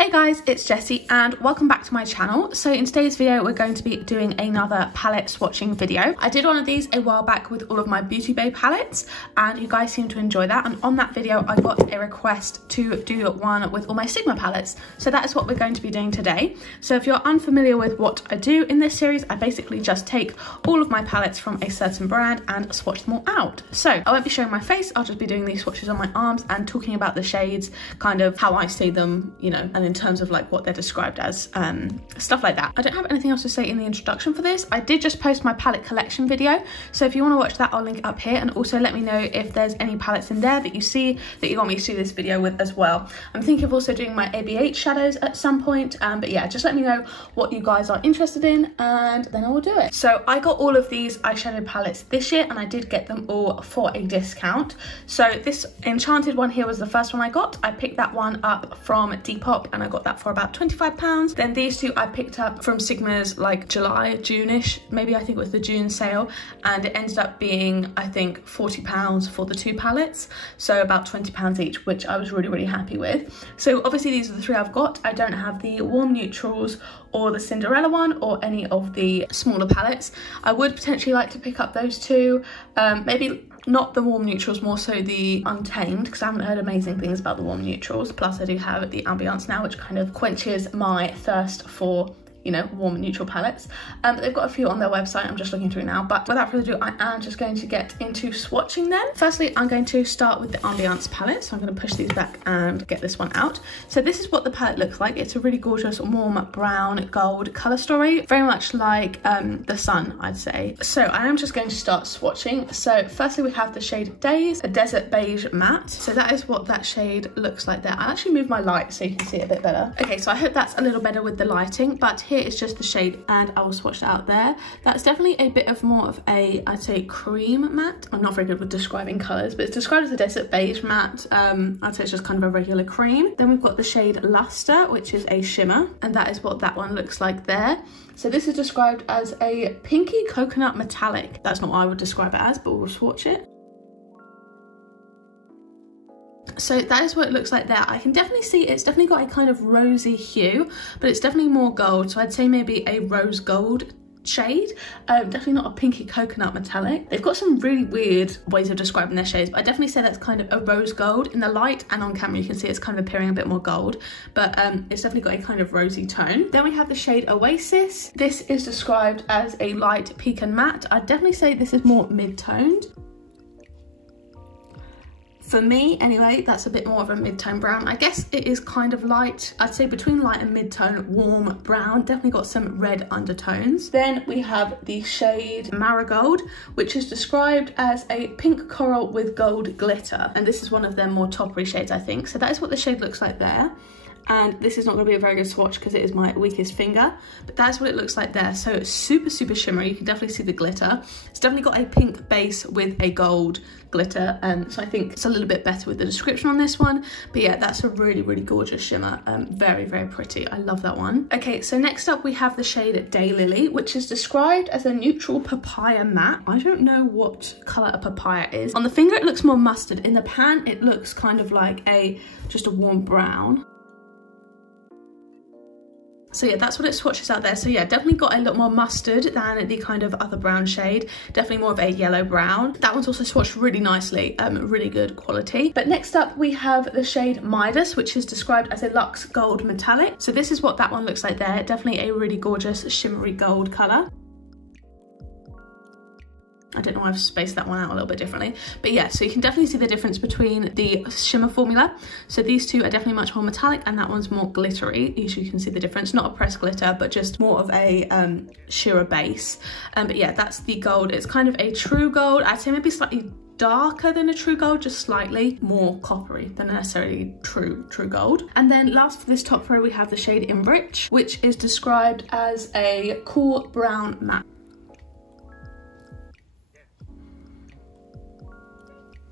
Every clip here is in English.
Hey guys, it's Jessie and welcome back to my channel. So in today's video, we're going to be doing another palette swatching video. I did one of these a while back with all of my Beauty Bay palettes and you guys seem to enjoy that. And on that video, I got a request to do one with all my Sigma palettes. So that is what we're going to be doing today. So if you're unfamiliar with what I do in this series, I basically just take all of my palettes from a certain brand and swatch them all out. So I won't be showing my face, I'll just be doing these swatches on my arms and talking about the shades, kind of how I see them, you know, and in terms of like what they're described as, stuff like that. I don't have anything else to say in the introduction for this. I did just post my palette collection video, so if you want to watch that, I'll link it up here, and also let me know if there's any palettes in there that you see that you want me to do this video with as well. I'm thinking of also doing my ABH shadows at some point, but yeah, just let me know what you guys are interested in and then I will do it. So I got all of these eyeshadow palettes this year and I did get them all for a discount. So this Enchanted one here was the first one I got. I picked that one up from Depop and I got that for about £25. Then these two I picked up from Sigma's like July, June-ish, maybe, I think it was the June sale, and it ended up being, I think, £40 for the two palettes, so about £20 each, which I was really happy with. So obviously these are the three I've got. I don't have the warm neutrals or the Cinderella one or any of the smaller palettes. I would potentially like to pick up those two, maybe not the warm neutrals, more so the Untamed, because I haven't heard amazing things about the warm neutrals. Plus I do have the Ambiance now, which kind of quenches my thirst for, you know, warm neutral palettes. But they've got a few on their website, I'm just looking through now. But without further ado, I am just going to get into swatching them. Firstly, I'm going to start with the Ambiance palette. So I'm going to push these back and get this one out. So this is what the palette looks like. It's a really gorgeous warm brown gold colour story, very much like the sun, I'd say. So I am just going to start swatching. So firstly, we have the shade Days, a desert beige matte. So that is what that shade looks like there. I'll actually move my light so you can see it a bit better. Okay, so I hope that's a little better with the lighting, but here is just the shade and I will swatch that out there. That's definitely a bit of more of a, I'd say, cream matte. I'm not very good with describing colours, but it's described as a desert beige matte. I'd say it's just kind of a regular cream. Then we've got the shade Lustre, which is a shimmer, and that is what that one looks like there. So this is described as a pinky coconut metallic. That's not what I would describe it as, but we'll swatch it. So that is what it looks like there. I can definitely see it's definitely got a kind of rosy hue, but it's definitely more gold. So I'd say maybe a rose gold shade, definitely not a pinky coconut metallic. They've got some really weird ways of describing their shades, but I definitely say that's kind of a rose gold. In the light and on camera you can see it's kind of appearing a bit more gold, but it's definitely got a kind of rosy tone. Then we have the shade Oasis. This is described as a light pecan matte. I'd definitely say this is more mid-toned. For me, anyway, that's a bit more of a mid-tone brown. I guess it is kind of light. I'd say between light and mid-tone, warm brown. Definitely got some red undertones. Then we have the shade Marigold, which is described as a pink coral with gold glitter. And this is one of their more toppery shades, I think. So that is what the shade looks like there. And this is not going to be a very good swatch because it is my weakest finger, but that's what it looks like there. So it's super shimmery. You can definitely see the glitter. It's definitely got a pink base with a gold glitter, so I think it's a little bit better with the description on this one. But yeah, that's a really gorgeous shimmer. Very pretty. I love that one. Okay, so next up we have the shade Daylily, which is described as a neutral papaya matte. I don't know what colour a papaya is. On the finger it looks more mustard. In the pan it looks kind of like just a warm brown. So yeah, that's what it swatches out there. So yeah, definitely got a lot more mustard than the kind of other brown shade. Definitely more of a yellow brown. That one's also swatched really nicely, really good quality. But next up we have the shade Midas, which is described as a luxe gold metallic. So this is what that one looks like there. Definitely a really gorgeous shimmery gold colour. I don't know why I've spaced that one out a little bit differently, but yeah, so you can definitely see the difference between the shimmer formula. So these two are definitely much more metallic and that one's more glittery. You can see the difference, not a pressed glitter, but just more of a sheerer base. But yeah, that's the gold. It's kind of a true gold. I'd say maybe slightly darker than a true gold, just slightly more coppery than necessarily true gold. And then last for this top row we have the shade Enrich, which is described as a cool brown matte.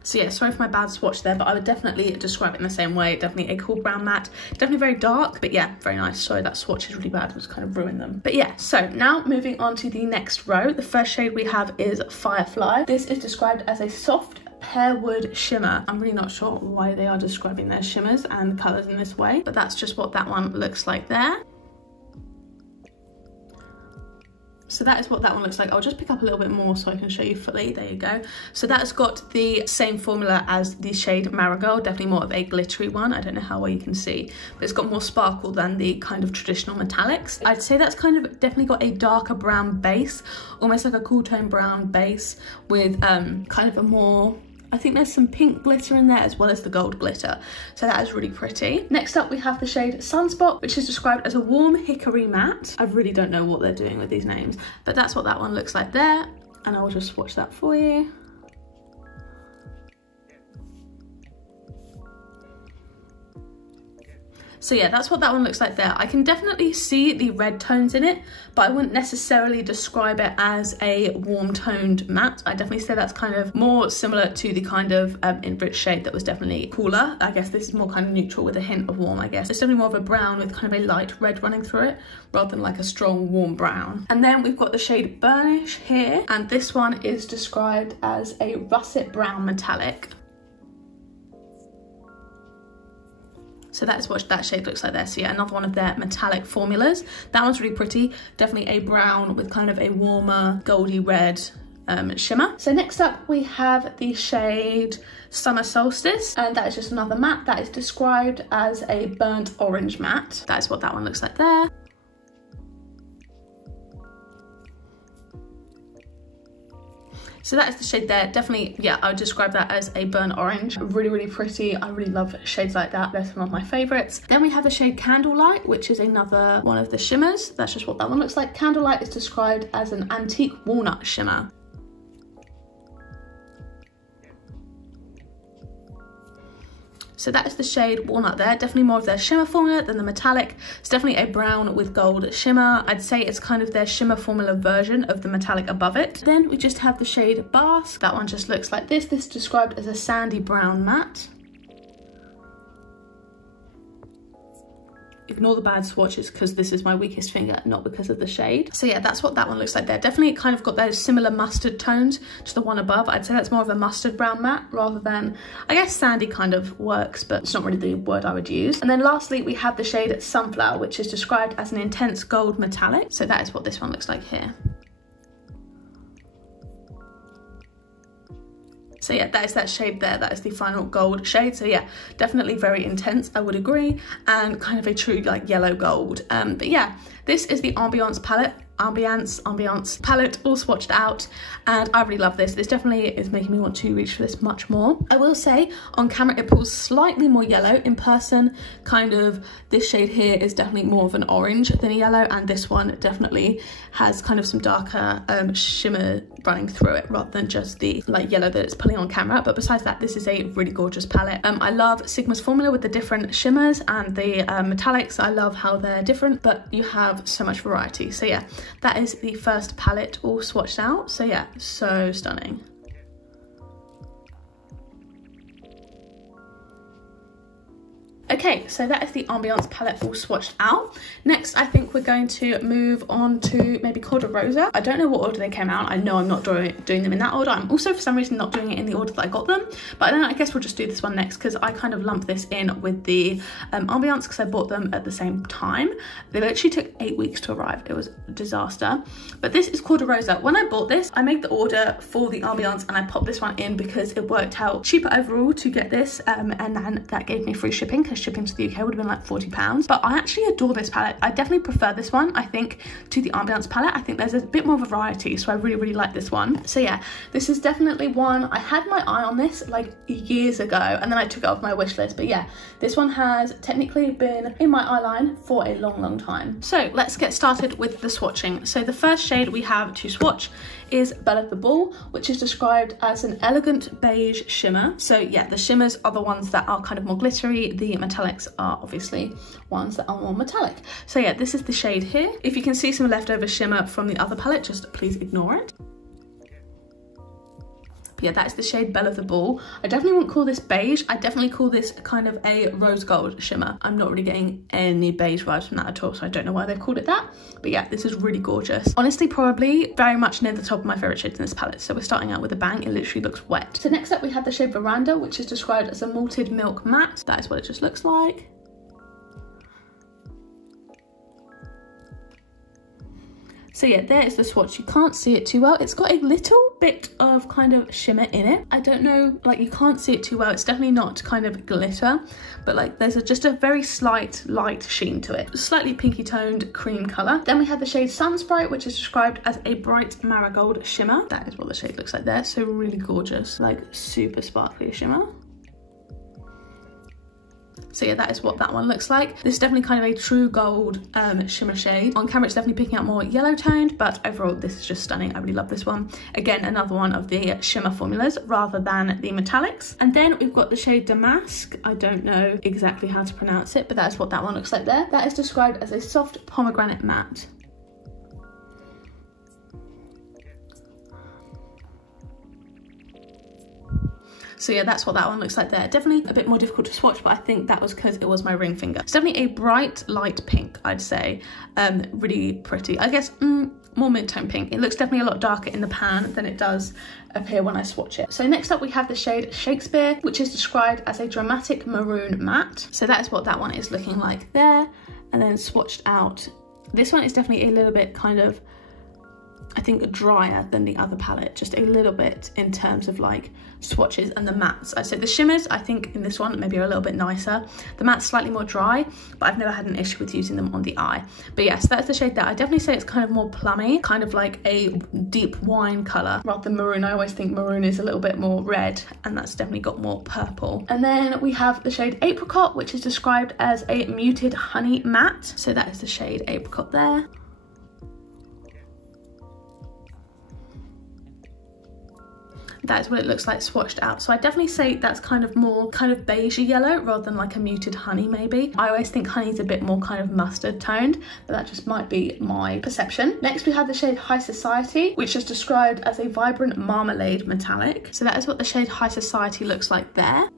So yeah, sorry for my bad swatch there, but I would definitely describe it in the same way. Definitely a cool brown matte, definitely very dark, but yeah, very nice. Sorry, that swatch is really bad, it's kind of ruined them. But yeah, so now moving on to the next row, the first shade we have is Firefly. This is described as a soft Pearwood Shimmer. I'm really not sure why they are describing their shimmers and colours in this way, but that's just what that one looks like there. So that is what that one looks like. I'll just pick up a little bit more so I can show you fully. There you go. So that's got the same formula as the shade Marigold, definitely more of a glittery one. I don't know how well you can see, but it's got more sparkle than the kind of traditional metallics. I'd say that's kind of definitely got a darker brown base, almost like a cool tone brown base with kind of a more, I think there's some pink glitter in there as well as the gold glitter. So that is really pretty. Next up we have the shade Sunspot, which is described as a warm hickory matte. I really don't know what they're doing with these names, but that's what that one looks like there. And I'll just swatch that for you. So yeah, that's what that one looks like there. I can definitely see the red tones in it, but I wouldn't necessarily describe it as a warm toned matte. I definitely say that's kind of more similar to the kind of Inbridge shade that was definitely cooler. I guess this is more kind of neutral with a hint of warm, I guess. It's definitely more of a brown with kind of a light red running through it, rather than like a strong warm brown. And then we've got the shade Burnish here, and this one is described as a russet brown metallic. So that's what that shade looks like there. So yeah, another one of their metallic formulas. That one's really pretty. Definitely a brown with kind of a warmer goldy red shimmer. So next up we have the shade Summer Solstice, and that is just another matte that is described as a burnt orange matte. That is what that one looks like there. So that is the shade there. Definitely, yeah, I would describe that as a burnt orange. Really, really pretty. I really love shades like that. They're some of my favorites. Then we have the shade Candlelight, which is another one of the shimmers. That's just what that one looks like. Candlelight is described as an antique walnut shimmer. So that is the shade Walnut there. Definitely more of their shimmer formula than the metallic. It's definitely a brown with gold shimmer. I'd say it's kind of their shimmer formula version of the metallic above it. Then we just have the shade Bask. That one just looks like this. This is described as a sandy brown matte. Ignore the bad swatches because this is my weakest finger, not because of the shade. So yeah, that's what that one looks like there. Definitely kind of got those similar mustard tones to the one above. I'd say that's more of a mustard brown matte rather than, I guess sandy kind of works, but it's not really the word I would use. And then lastly, we have the shade Sunflower, which is described as an intense gold metallic. So that is what this one looks like here. So yeah, that is that shade there. That is the final gold shade. So yeah, definitely very intense, I would agree. And kind of a true like yellow gold. But yeah, this is the Ambiance palette. Ambiance palette all swatched out, and I really love this. This definitely is making me want to reach for this much more. I will say on camera it pulls slightly more yellow. In person, kind of this shade here is definitely more of an orange than a yellow, and this one definitely has kind of some darker shimmer running through it rather than just the like yellow that it's pulling on camera. But besides that, this is a really gorgeous palette. I love Sigma's formula with the different shimmers and the metallics. I love how they're different, but you have so much variety. So yeah, that is the first palette all swatched out. So yeah, so stunning. Okay, so that is the Ambiance palette all swatched out. Next, I think we're going to move on to maybe cor-de-rosa. I don't know what order they came out. I know I'm not doing them in that order. I'm also for some reason not doing it in the order that I got them. But then I guess we'll just do this one next because I kind of lumped this in with the Ambiance because I bought them at the same time. They literally took 8 weeks to arrive. It was a disaster. But this is cor-de-rosa. When I bought this, I made the order for the Ambiance and I popped this one in because it worked out cheaper overall to get this. And then that gave me free shipping because shipping to the UK would have been like £40. But I actually adore this palette. I definitely prefer this one, I think, to the Ambiance palette. I think there's a bit more of a variety, so I really, really like this one. So yeah, this is definitely one. I had my eye on this like years ago and then I took it off my wish list. But yeah, this one has technically been in my eyeline for a long, long time. So let's get started with the swatching. So the first shade we have to swatch is Belle of the Ball, which is described as an elegant beige shimmer. So yeah, the shimmers are the ones that are kind of more glittery. The metallics are obviously ones that are more metallic. So yeah, this is the shade here. If you can see some leftover shimmer from the other palette, just please ignore it. But yeah, that is the shade Belle of the Ball. I definitely wouldn't call this beige. I definitely call this kind of a rose gold shimmer. I'm not really getting any beige vibes from that at all, so I don't know why they've called it that. But yeah, this is really gorgeous. Honestly, probably very much near the top of my favourite shades in this palette. So we're starting out with a bang. It literally looks wet. So next up we have the shade Veranda, which is described as a malted milk matte. That is what it just looks like. So yeah, there is the swatch. You can't see it too well. It's got a little bit of kind of shimmer in it. I don't know, like you can't see it too well. It's definitely not kind of glitter, but like there's just a very slight light sheen to it. Slightly pinky toned cream colour. Then we have the shade Sunsprite, which is described as a bright marigold shimmer. That is what the shade looks like there. So really gorgeous, like super sparkly shimmer. So yeah, that is what that one looks like. This is definitely kind of a true gold shimmer shade. On camera, it's definitely picking up more yellow toned, but overall, this is just stunning. I really love this one. Again, another one of the shimmer formulas rather than the metallics. And then we've got the shade Damask. I don't know exactly how to pronounce it, but that's what that one looks like there. That is described as a soft pomegranate matte. So yeah, that's what that one looks like there. Definitely a bit more difficult to swatch, but I think that was because it was my ring finger. It's definitely a bright light pink, I'd say. Really pretty. I guess more mid-tone pink. It looks definitely a lot darker in the pan than it does appear when I swatch it. So next up we have the shade Shakespeare, which is described as a dramatic maroon matte. So that is what that one is looking like there. And then swatched out. This one is definitely a little bit kind of, I think, drier than the other palette, just a little bit in terms of like swatches and the mattes. I'd say the shimmers, I think in this one maybe are a little bit nicer. The matte's slightly more dry, but I've never had an issue with using them on the eye. But yes, that's the shade there. I definitely say it's kind of more plummy, kind of like a deep wine colour rather than maroon. I always think maroon is a little bit more red, and that's definitely got more purple. And then we have the shade Apricot, which is described as a muted honey matte. So that is the shade Apricot there. That is what it looks like swatched out. So I definitely say that's kind of more kind of beigey yellow rather than like a muted honey maybe. I always think honey's a bit more kind of mustard toned, but that just might be my perception. Next we have the shade High Society, which is described as a vibrant marmalade metallic. So that is what the shade High Society looks like there.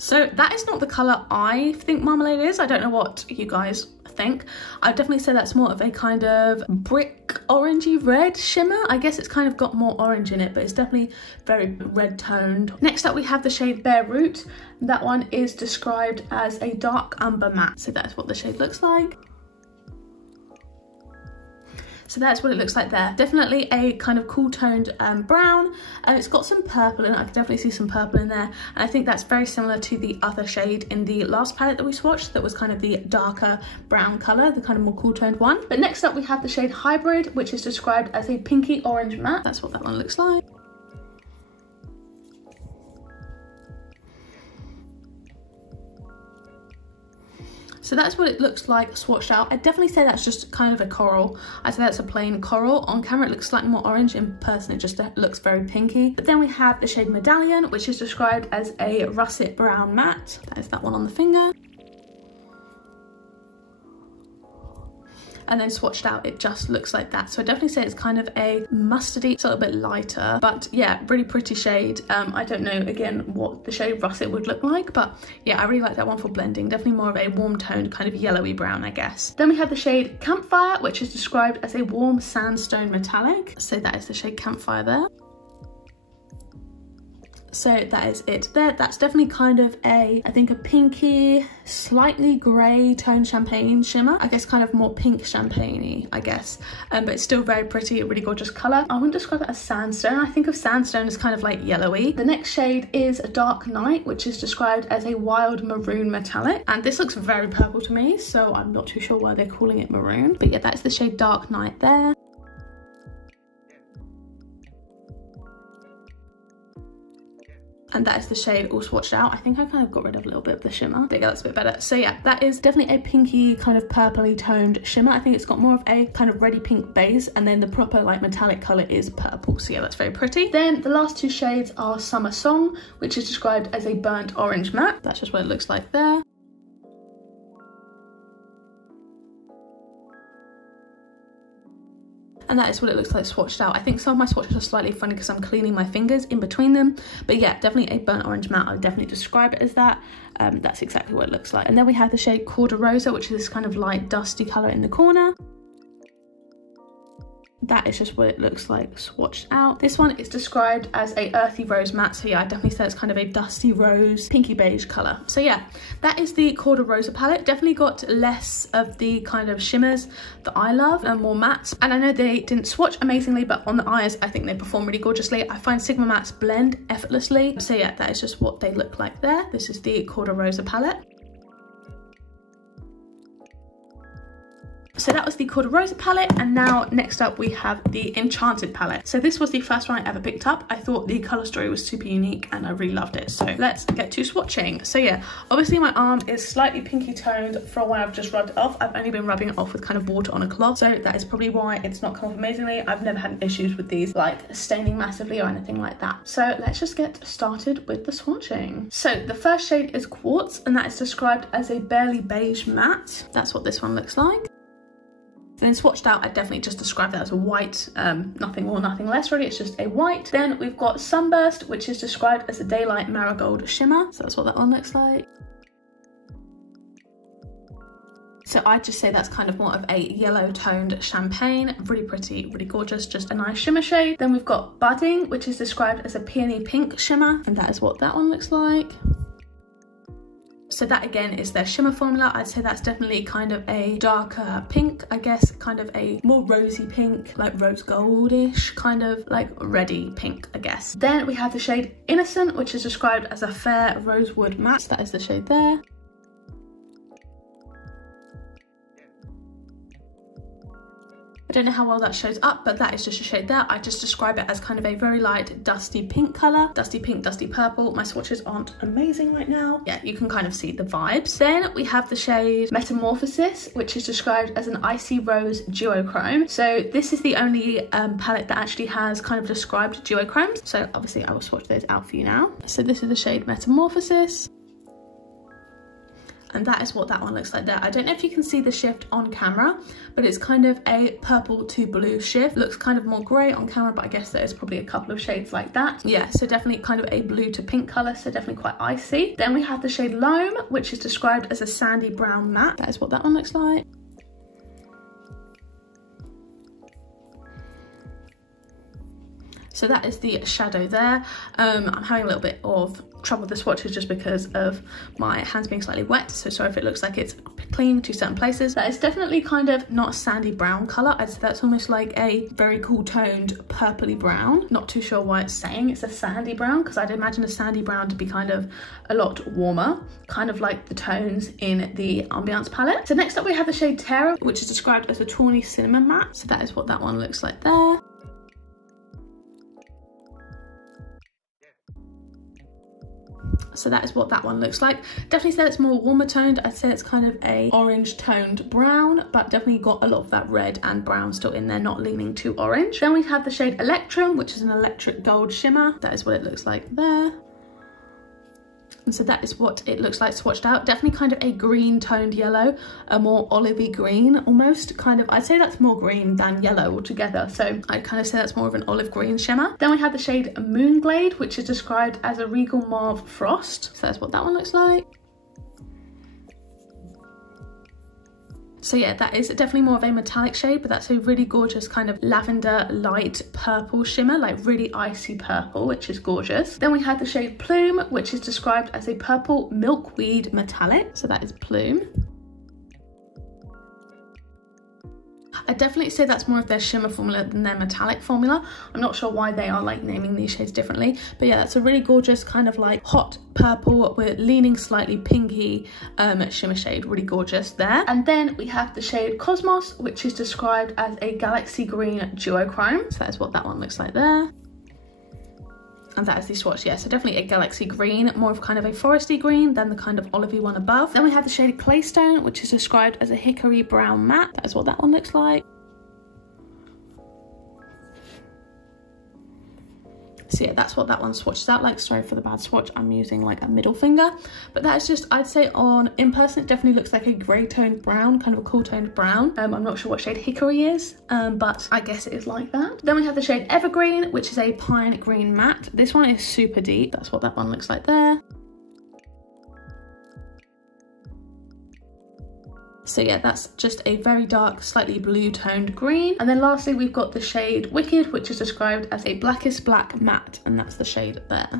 So that is not the colour I think marmalade is. I don't know what you guys think. I'd definitely say that's more of a kind of brick orangey red shimmer. I guess it's kind of got more orange in it, but it's definitely very red toned. Next up we have the shade Bare Root. That one is described as a dark umber matte. So that's what the shade looks like. So that's what it looks like there. Definitely a kind of cool toned brown, and it's got some purple in it. I can definitely see some purple in there, and I think that's very similar to the other shade in the last palette that we swatched that was kind of the darker brown colour, the kind of more cool toned one. But next up we have the shade Hybrid, which is described as a pinky orange matte. That's what that one looks like. So that's what it looks like swatched out. I'd definitely say that's just kind of a coral. I'd say that's a plain coral. On camera it looks slightly more orange, in person it just looks very pinky. But then we have the shade Medallion, which is described as a russet brown matte. That is that one on the finger. And then swatched out it just looks like that. So I definitely say it's kind of a mustardy, it's a little bit lighter, but yeah, really pretty shade. I don't know again what the shade russet would look like, but yeah, I really like that one for blending. Definitely more of a warm toned kind of yellowy brown, I guess. Then we have the shade Campfire, which is described as a warm sandstone metallic. So that is the shade Campfire there. So that is it there. That's definitely kind of a, I think, a pinky, slightly grey toned champagne shimmer. I guess kind of more pink champagne-y, I guess. But it's still very pretty, a really gorgeous colour. I wouldn't describe it as sandstone. I think of sandstone as kind of like yellowy. The next shade is a Dark Night, which is described as a wild maroon metallic. And this looks very purple to me, so I'm not too sure why they're calling it maroon. But yeah, that's the shade Dark Night there. And that is the shade all swatched out. I think I kind of got rid of a little bit of the shimmer. There you go, that's a bit better. So yeah, that is definitely a pinky kind of purpley toned shimmer. I think it's got more of a kind of reddy pink base, and then the proper like metallic colour is purple. So yeah, that's very pretty. Then the last two shades are Summer Song, which is described as a burnt orange matte. That's just what it looks like there. and that is what it looks like swatched out. I think some of my swatches are slightly funny because I'm cleaning my fingers in between them, but yeah, definitely a burnt orange matte. I would definitely describe it as that. That's exactly what it looks like. And then we have the shade cor-de-rosa, which is this kind of light dusty color in the corner. That is just what it looks like swatched out. This one is described as a earthy rose matte, so yeah, I definitely say it's kind of a dusty rose pinky beige color. So yeah, that is the cor-de-rosa palette. Definitely got less of the kind of shimmers that I love and more mattes, and I know they didn't swatch amazingly, but on the eyes I think they perform really gorgeously. I find Sigma mattes blend effortlessly, so yeah, that is just what they look like there. This is the cor-de-rosa palette. So that was the cor-de-rosa palette, and now next up we have the Enchanted palette. So this was the first one I ever picked up. I thought the colour story was super unique and I really loved it. So let's get to swatching. So yeah, obviously my arm is slightly pinky toned from when I've just rubbed it off. I've only been rubbing it off with kind of water on a cloth, so that is probably why it's not come off amazingly. I've never had issues with these like staining massively or anything like that. So let's just get started with the swatching. So the first shade is Quartz, and that is described as a barely beige matte. That's what this one looks like. Then swatched out, I definitely just described that as a white, nothing more, nothing less really, it's just a white. Then we've got Sunburst, which is described as a daylight marigold shimmer. So that's what that one looks like. So I'd just say that's kind of more of a yellow toned champagne, really pretty, really gorgeous, just a nice shimmer shade. Then we've got Budding, which is described as a peony pink shimmer, and that is what that one looks like. So that again is their shimmer formula. I'd say that's definitely kind of a darker pink, I guess, kind of a more rosy pink, like rose goldish, kind of like reddy pink, I guess. Then we have the shade Innocent, which is described as a fair rosewood matte. So that is the shade there. I don't know how well that shows up, but that is just a shade there. I just describe it as kind of a very light dusty pink colour. Dusty pink, dusty purple. My swatches aren't amazing right now. Yeah, you can kind of see the vibes. Then we have the shade Metamorphosis, which is described as an icy rose duochrome. So this is the only palette that actually has kind of described duochromes. So obviously I will swatch those out for you now. So this is the shade Metamorphosis. And that is what that one looks like there. I don't know if you can see the shift on camera, but it's kind of a purple to blue shift. Looks kind of more grey on camera, but I guess there's probably a couple of shades like that. Yeah, so definitely kind of a blue to pink colour, so definitely quite icy. Then we have the shade Loam, which is described as a sandy brown matte. That is what that one looks like. So that is the shadow there. I'm having a little bit of trouble with the swatches just because of my hands being slightly wet, so sorry if it looks like it's clinging to certain places. That is definitely kind of not a sandy brown colour. I'd say that's almost like a very cool toned purpley brown. Not too sure why it's saying it's a sandy brown, because I'd imagine a sandy brown to be kind of a lot warmer, kind of like the tones in the Ambiance palette. So next up we have the shade Terror, which is described as a tawny cinnamon matte. So that is what that one looks like there. So that is what that one looks like. Definitely say it's more warmer toned. I'd say it's kind of a orange toned brown, but definitely got a lot of that red and brown still in there, not leaning too orange. Then we have the shade Electrum, which is an electric gold shimmer. That is what it looks like there. And so that is what it looks like swatched out. Definitely kind of a green toned yellow, a more olivey green almost, kind of, I'd say that's more green than yellow altogether. So I'd kind of say that's more of an olive green shimmer. Then we have the shade Moonglade, which is described as a regal mauve frost. So that's what that one looks like. So yeah, that is definitely more of a metallic shade, but that's a really gorgeous kind of lavender light purple shimmer, like really icy purple, which is gorgeous. Then we have the shade Plume, which is described as a purple milkweed metallic. So that is Plume. I definitely say that's more of their shimmer formula than their metallic formula. I'm not sure why they are like naming these shades differently, but yeah, that's a really gorgeous kind of like hot purple with leaning slightly pinky shimmer shade, really gorgeous there. And then we have the shade Cosmos, which is described as a galaxy green duochrome. So that is what that one looks like there. And that is the swatch, yeah, so definitely a galaxy green, more of kind of a foresty green than the kind of olivey one above. Then we have the shade Claystone, which is described as a hickory brown matte. That is what that one looks like. So yeah, that's what that one swatches out like. Sorry for the bad swatch, I'm using like a middle finger, but that is just, I'd say in person it definitely looks like a grey toned brown, kind of a cool toned brown. I'm not sure what shade Hickory is, but I guess it is like that. Then we have the shade Evergreen, which is a pine green matte. This one is super deep. That's what that one looks like there. So yeah, that's just a very dark, slightly blue toned green. And then lastly, we've got the shade Wicked, which is described as a blackest black matte, and that's the shade there.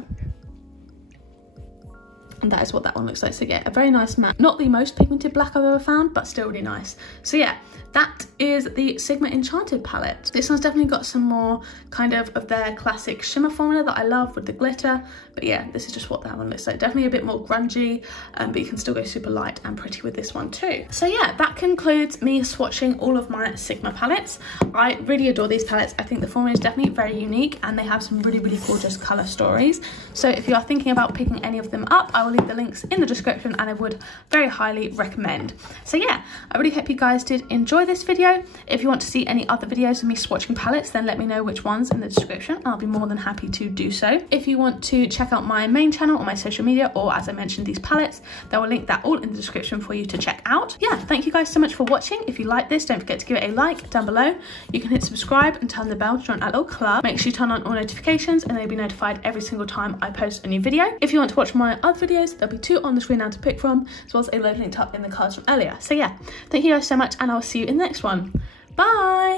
And that is what that one looks like. So yeah, a very nice matte. Not the most pigmented black I've ever found, but still really nice. So yeah, that is the Sigma Enchanted palette. This one's definitely got some more kind of their classic shimmer formula that I love with the glitter. But yeah, this is just what that one looks like. Definitely a bit more grungy, but you can still go super light and pretty with this one too. So yeah, that concludes me swatching all of my Sigma palettes. I really adore these palettes. I think the formula is definitely very unique and they have some really, really gorgeous color stories. So if you are thinking about picking any of them up, I will leave the links in the description and I would very highly recommend. So yeah, I really hope you guys did enjoy this video. If you want to see any other videos of me swatching palettes, then let me know which ones in the description. I'll be more than happy to do so. If you want to check out my main channel or my social media, or as I mentioned, these palettes, then we'll link that all in the description for you to check out. Yeah, thank you guys so much for watching. If you like this, don't forget to give it a like down below. You can hit subscribe and turn the bell to join our little club. Make sure you turn on all notifications and then you'll be notified every single time I post a new video. If you want to watch my other videos, there'll be 2 on the screen now to pick from, as well as a load linked up in the cards from earlier. So yeah, thank you guys so much and I'll see you in the next one. Bye!